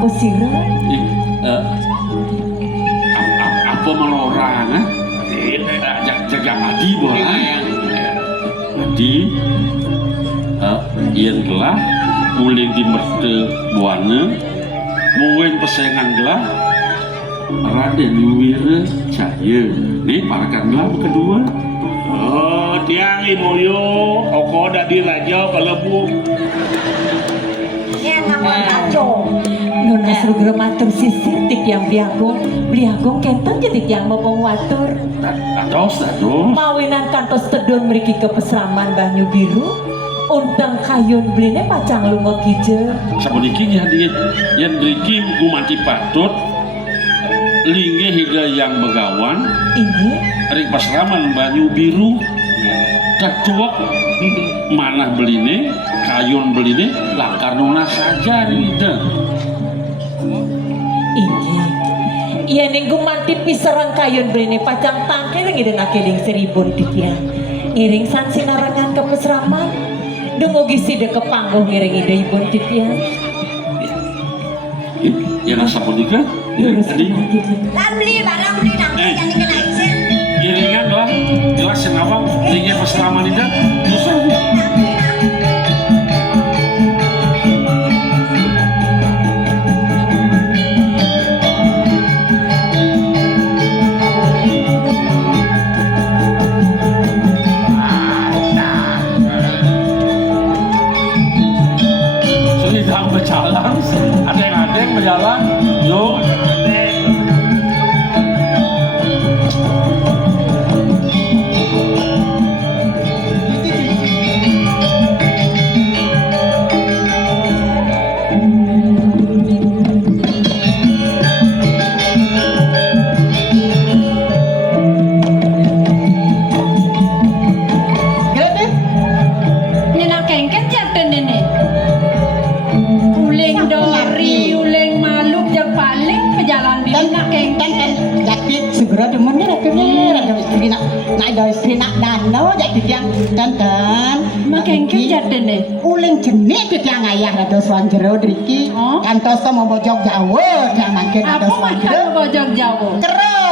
sapa sira? Apa melorang jaga adi boleh adi yen gelah muling di merte buana mungkin pesengan gelah Raden Wira Cahya nih parakan gelah kedua. Oh tiang imoyo oko dadi raja kalebu Ya ngomong aco. Nona suruh matur sisir tik yang biagong kenten jadi yang mau watur. Dados Mawinan kantos tedun mriki ke pesraman Banyu Biru. Untang kayun beline pacang lunga kijel. sapuniki hadiah yang mriki gumanti patut linggih higa yang begawan Ini ring pasraman Banyu Biru kecuak manah beline kayun beline lakar nuna saja rida. iya ning gumanti piserang kayun beline pacang tangke ngidengake ding seribun dikian. Iring san sinarangan ke pesraman. Dungogi sida ke panggung ngiring ide ibun titian. Ya nasa punika tadi Lah beli barang beli nanti yang dikena izin. giringan lah jelas senawang tinggi pasraman ida susah sedang berjalan ada yang berjalan yuk uling jenik yang ayah rada swanjero driki kantos mau bojok Jawa yang makin rada swanjero bojok Jawa kero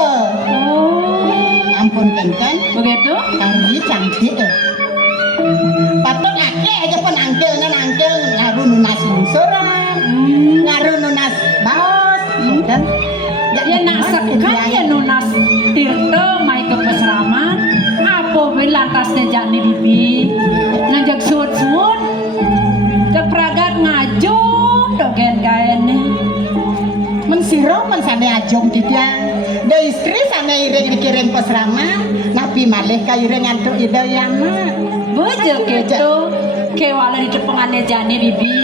ampun kenten begitu kami cantik patut ake aja pun angkel ngaru nunas lungsuran ngaru nunas baos dan ya nak sekan ya nunas tirto mai ke pesraman apa lantasnya jani bibi ngajak suut-suut kepragat ngajung dogen gaen mensiro mensane ajong didiang da istri sane iring dikiring pesraman nabi malih ka iring antuk ida yana bojok itu kewala di depangannya jani bibi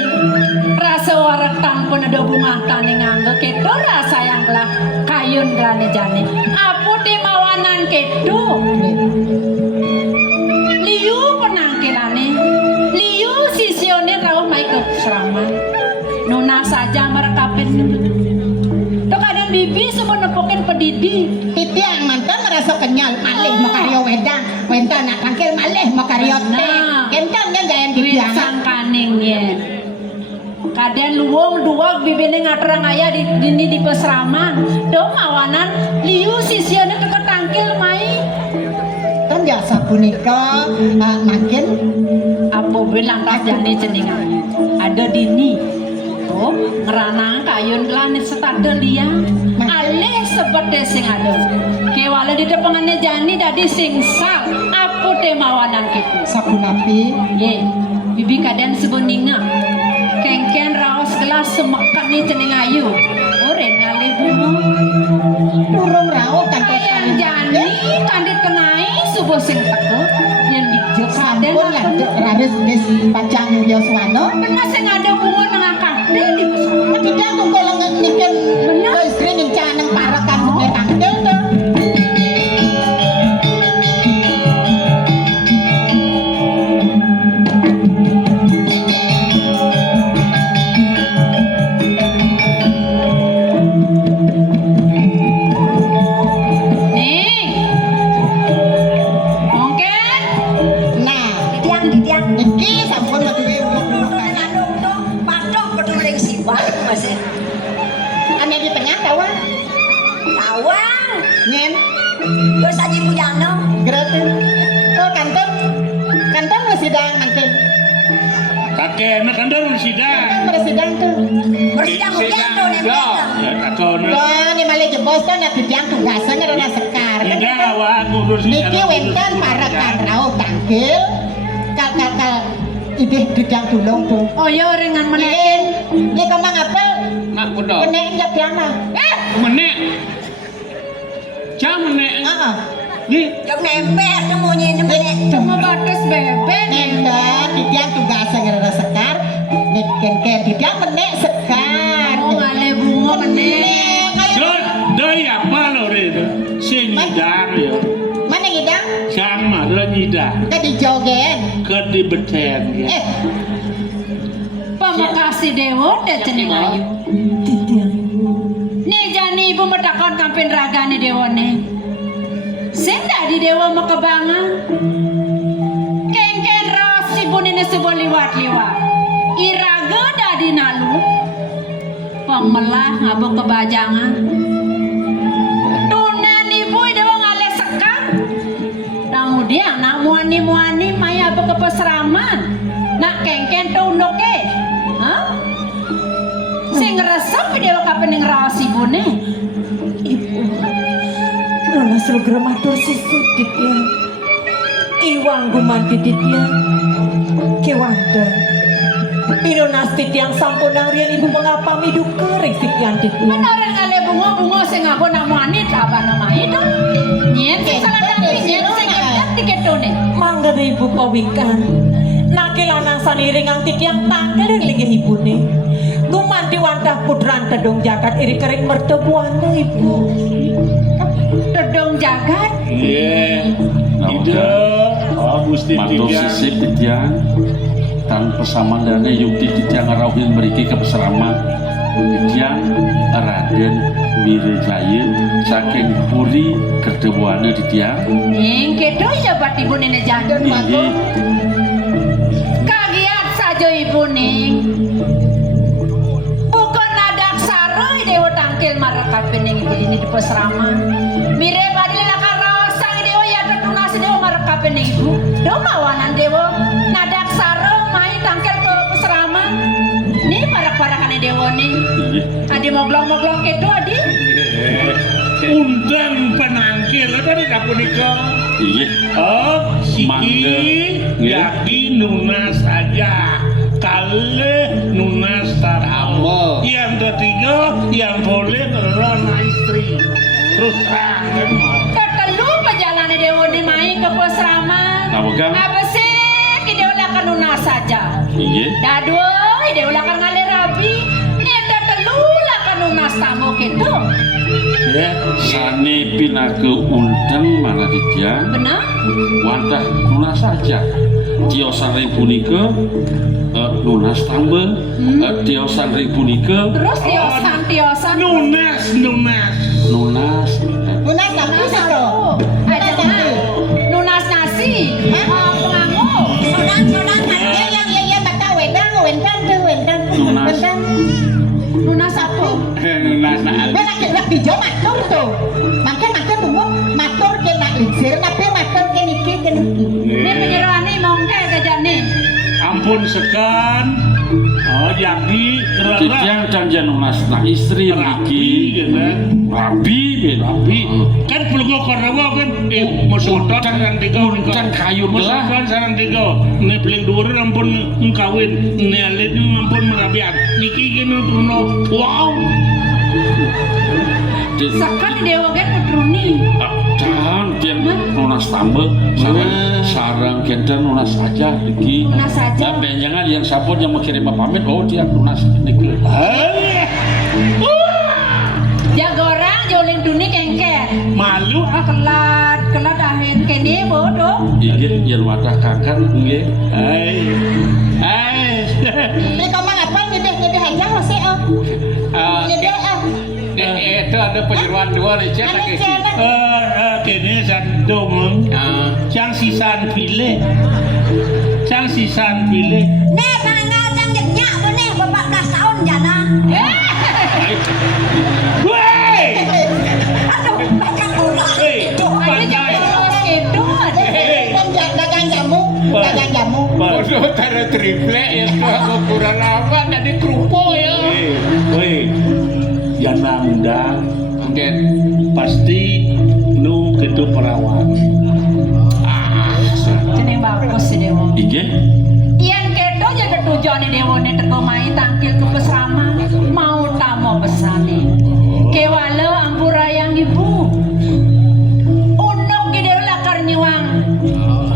rasa warak tanpun ada bunga tani nganggo kedo rasa yang lah kayun grane jani apu di mawanan kedo liu penangkilane liu sisionin rawuh mai ke seraman nuna saja merekapin to kadang bibi semua nepokin pedidi titi yang mantan merasa kenyal malih makaryo wedang wenta nak tangkil malih makaryo teh kentang yang gayan didiang sangkaning yen kadang luwung dua bibine ngaterang ayah di pesraman do mawanan liu sisionin ke tangkil mai kan jasa punika makin apa bilang jani ceningan ada dini tuh ngeranang kayun kelani setade lia alih seperti sing ada kewala di depangannya jani dadi singsal apa temawanan gitu sapunapi ye bibi kadang sebuninga kengken raos gelas semakan nih cening ayu oren ngalih bunga urung rawo kan ayam jani kandit kenai subuh sing teko yang dijek sampun yang rades des pacang Yoswano bener sing ada bunga nang kate di pesawat tidak tunggu lengan niken istri ngincan nang parakan sebagai tangkel tuh Tiang iki sampun patok Ngen, Terus aja pujano. gratis. Oh, kantor. Kantor bersidang mungkin. Kakek nak kandung Kantor sidang. bersidang tuh. Bersidang pujano nih. Ya kakek nak. Wah, ini malah jebos tuh nanti tiang tugasnya ada sekar. Tidak awak aku urus Niki wenten para karau tangkil. Kal ide gedang tulung tuh. Oh ya ringan meneh. Ngen, ini kemang apa? nak bodoh Kenek injak tiang mah. menek jam menek Ni Jom nempel semuanya nih. Cuma batas bebek. Nenda, di tiang tugasnya ada sekar. Niken di tiang menek sekar. Oh ngale bunga meneh. doi apa lo itu? Senyidang ya. Mana ngidang? Sama lo nyidang. Ke dijogen. Ke di beten ya. Pemakasih dewa deh ceneng ayu. Nih jani ibu medakon kampin ragane dewa nih. Senda di dewa makebangan. Kengken ros si bunine sebuah liwat-liwat. Iraga dadi nalu. Pemelah abu kebajangan. Tunan ibu dewa ngale sekam. Kemudian nak muani-muani maya abu kepeseraman. Nak kengken tunduke. Hah? Sing resep dewa kapan yang ros ibu nih. Ibu Nona segera matur sisudit ya Iwang gumandidit ya Kewanda Ino nastit yang sampun harian ibu mengapa midu kering sikian dit ya Beneran ngale bunga-bunga sing aku namani apa nama itu? Nyen sing salah tapi nyen sing ngedak diketone. Mangga ibu kawikan Nakilanang saniring antik yang tangga dan linggih ibu nih Gumanti wantah putran tedong jagat iri kering mertebuana ibu Tedong jagat. Iya. Tidak. Oh mesti matur tidak. sisip titian tanpa samandane yukti titian ngarauhin meriki kepeseraman titian Raden Wirejaya saking puri kerdebuana titian Ning kedo ya bat ibu nene jadon inggih Kagiat saja ibu ning. Bukan nadak sarai dewa tangkil marakat pening ibu ini di peseraman. Mire badila karosang dewa ya tetunasi dewa marakat pening ibu. Do mawanan dewa nadak sarai main tangkil ke peseraman. Nih parak-parakan dewa nih. inggih Adi moglong-moglong kedo adi. Undang penangkil tadi dapur nikah. inggih Oh, Mangga. Siki Ya. jadi nunas saja. Kale nunas tamu. Yang ketiga yang boleh adalah istri. Terus terang Tertelu perjalanan dewa nih main ke peseraman. Apa kan? Apa sih? Dewa lakan lunas saja. inggih Dadua, dewa lakan ngalir rabi. Nih tertelu lakan lunas tamu gitu. ya. sane pinake undang mana titian Benar? wantah lunas saja tiosan ring punika lunas tambah tiosan ring punika Terus tiosan. Nunas. lunas Lunas tapi satu. Aja mah. Lunas nasi. Pengangu. Sudah Iya, mata wedang tuh, wedang. Lunas. Wedang. Lunas apa? Nunas Benak lek dijo matur tuh. Makan tunggu matur ke nak lingsir tapi matur ke niki. Ini penyeruan nih mongke kejane. Ampun sekan. Oh jadi titian janjian lunas nah istri rapi mriki gitu. rabi Rapi. Kan peluk karena kan musuhan sarang tiga Kan kayu belah. musuhan sarang tiga. Ini peling dua ampun kawin. Ini alit ampun merabian. Niki gini tuno. Wow. Sekali dewa kan putruni. dan dia lunas tambah sarang kita lunas saja iki Lunas saja. dan benjangan yang sabun yang mengirim pamit oh dia lunas ini Jaga orang joling dunia kengker. Malu. Ah kelat ahen kene bodoh. inggih yen wadah kangen nggih Hai. Ini komang apa nyedeh aja masih nyedeh Itu ada penyeruan dua nih cek lagi. Kini sandung. Cang sisan pilih. Nih tanggal yang jenya nih 14 tahun jana. Woi. Aduh, banyak orang. triplek ya tuh aku kurang lama jadi kerupuk ya. Weh, jangan muda. Mungkin Pasti nu ketu perawan. Jeneng bagus si Dewo. Inggih. Iyan keto jaga tujuan ni Dewo ni teko mai tangkil ke pesrama mau tamu besane. Kewala ampura yang ibu. Unok ki Dewo lakar nyuang.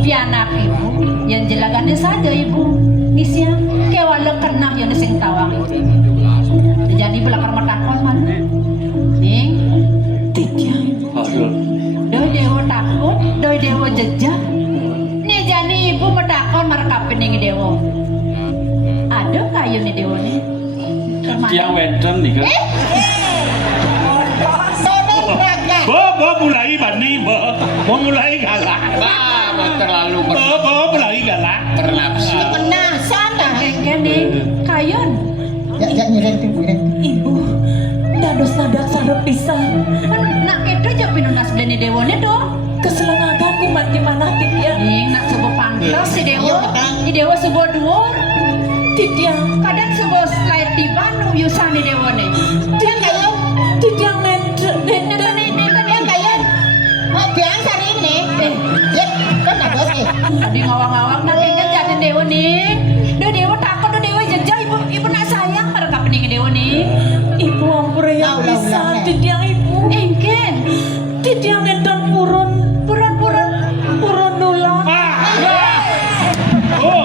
Pianak ibu yang jelagannya saja ibu. Nisya kewala kernah yang sing tawang. Jadi belakar matakon man. Ning Aduh. doi Dewo takut, doi Dewo jejak. Nih jani ibu metakon merekapin ning Dewo. Ada kayu nih Dewo nih. Tiang wenten nih kan. Sonen raga. Bo mulai bani, bo mulai galak. terlalu Bo mulai galak. bernafsu. Kepenasan dah. Engke nih kayun. Ya nyireng tuh. Ibu, dados nadak sarep pisan. Nak kedo aja pinunas beli Dewo nih dong. Keselengakan kumat gimana Titiang? Ning nak sebuah pantas si Dewo. Iya, Kang. Si Dewo sebuah dhuwur. Titiang, Kadang sebuah slide di Bandung yusan di Dewo nih. Dia kayu. Titiang nenten. Dia kayu. Mau biang hari ini. Ya, kan nak bos eh. Tadi ngawang-ngawang nak ingat jadi Dewo nih. Do Dewo takut do Dewo jejak ibu nak sayang merekapin ning Dewo nih. Ibu ampura yang Ulah, pisan. ulah, Titiang ibu. Engken. Titiang nenten purun nulak. Oh.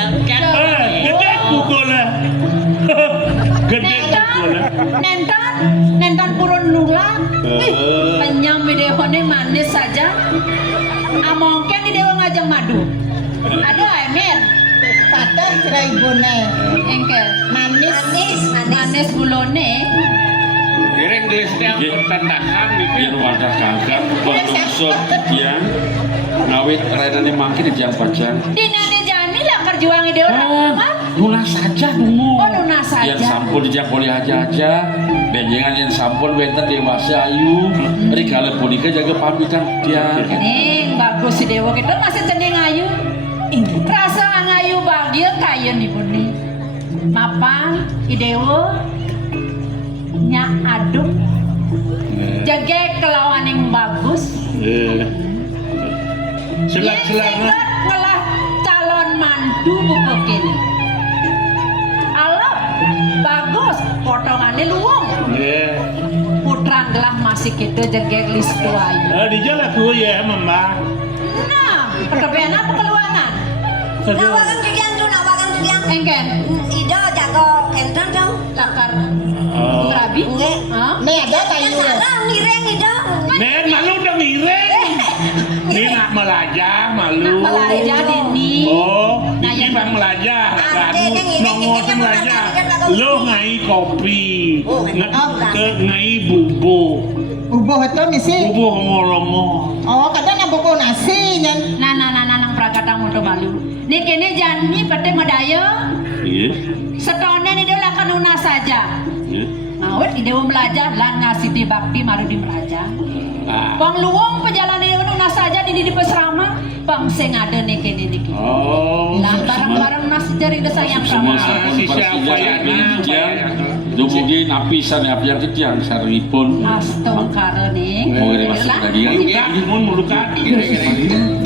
Gede pukul lah. Gede pukul lah. Nentan purun nulak. Penyam di Dewo nih manis saja. Amongken di Dewo ngajeng madu. Ada Emir. Patah cerai bone. Engkel. Manis. Manis bulone. Giring gelisnya bertandakan Biar wadah kagak berunsur tiang ngawit renane mangkin di tiang pajang. Dina de jani lah kerjuangi Dewo. Nulah saja dungu. Oh, nulah saja. Yang sampun dijak boleh aja. Benjengan yang sampun wenten dewasa ayu. Rikala punika jaga pamitan tiang. Nih bagus si Dewo gitu masih cending ayu. Rasa ngayu bahagia kayun ibu nih. Mapan i Dewo nya aduk. Jaga kelawan yang bagus. Selang-selang. Ngelah calon mantu buku kini. Alah bagus potongannya luwung. Putra gelah masih gitu jaga list ayu. Di jalan aku ya mama. Nah, perkebunan apa keluangan? Nawakan tujuan tu, nawakan tujuan. Engken, Ido jago kentang dong. lakar rabi. Nggak. Hah? Nih ada kayu. Yang salah ngireng Ido. Nen malu udah ngireng. Ini nak melajah malu. Nak melajah Dini. Oh, Nah, ini yang- bang melajah. Ah, Kamu ini nongol yang melajah. melajah. Lo ngai kopi, Oh, ngai bubuk, Ubuh itu misi. bubuk ngolomo. Oh, kadang nak buku nasi nyen. Nah, nang prakata mutu malu. Nih kini jani pete medaya. Iya. Setone nih dia lakan una saja. Iya. Ngawet ide belajar lan ngasih di bakti maru di meraja. Ah. Bang luwung pejalan ide una saja di pesrama. Bang sing ada nih kini nih. Oh, Lah barang-barang nasi jari desa yang Semua sama. sampun Si siapa persidangan ya, di nah, tiang. bayang. Dumugi napisan ya tiang tiang saripun. Astong karo nih. Mau masuk lagi kan? Luka, mun mulukan. Giring-giring.